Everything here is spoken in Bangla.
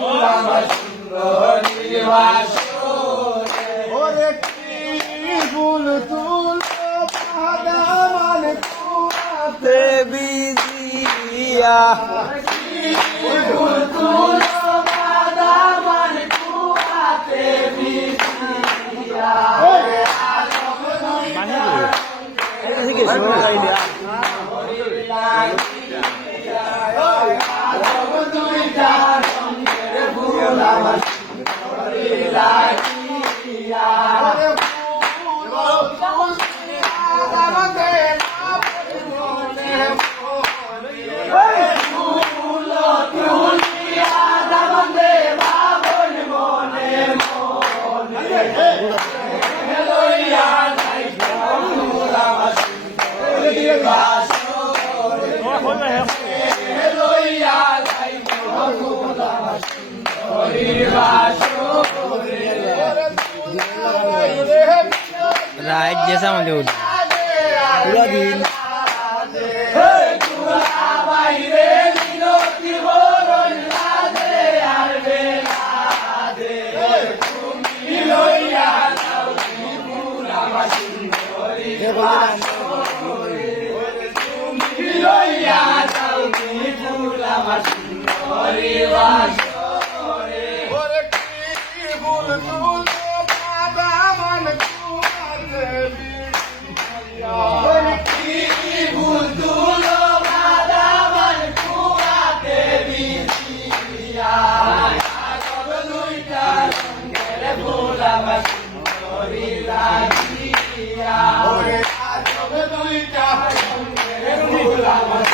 ফুল আমার সুন্দরী বাসরে ওরে কি ফুল তুল বাদামান কুয়াতে বিজিয়া ফুল তুল বাদামান কুয়াতে বিছিয়া দুইটা রঙের ফুল আমার সুন্দরী লাগিয়া ফুল তুলিয়া দামে বাবন মনে মনে লইয়া যাই ফুল আমার সুন্দরী বাসরে লইয়া যাই ফুল আমার সুন্দরী বাসরে राइट जैसा मुझे पूरा दिन বাইরে মিনতি বরণ রাধে আর বেলাদে তুমি লইয়া যাও ফুল আমার সুন্দরী বাসরে তুমি লইয়া যাও ফুল আমার সুন্দরী বাসরে ওরে কি ফুল তুল বাদামান কুয়াতে বিজিয়া কি ফুল তুলো বাদামান কুয়াতে বিছিয়া দুইটা রঙের ফুল আমার সুন্দরী লাগিয়া দুইটা রঙের ফুল আমার